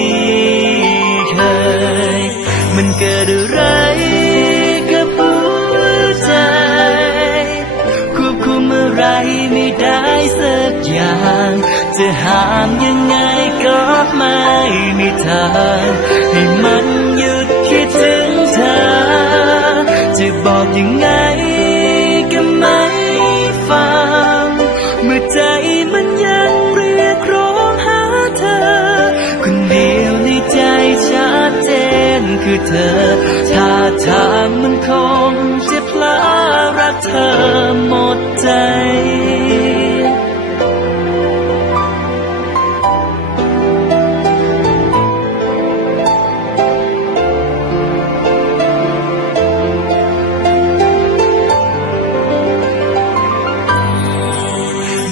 เกิดอะไรกับหัวใจ ควบคุมอะไรไม่ได้สักอย่าง จะห้ามยังไงก็ไม่มีทางให้มันหยุดคิดถึงเธอ จะบอกยังไงก็ไม่ฟัง คือเธอท่าทางมันคงจะพลารักเธอหมดใจ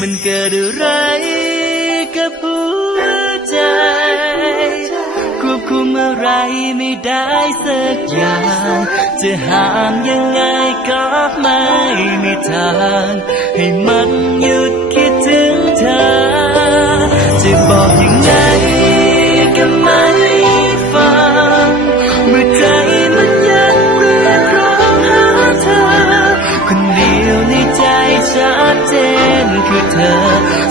มันเกิดอะไร อะไรไม่ได้สักอย่าง จะห้ามยังไงก็ไม่มีทาง ให้มันหยุดคิดถึงเธอ จะบอกยังไงก็ไม่ฟังเมื่อใจมันยังเรียกร้องหาเธอ คนเดียวในใจชัดเจนคือเธอ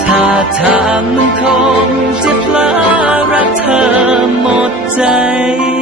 ท่าทางมันคงจะพลารักเธอ giây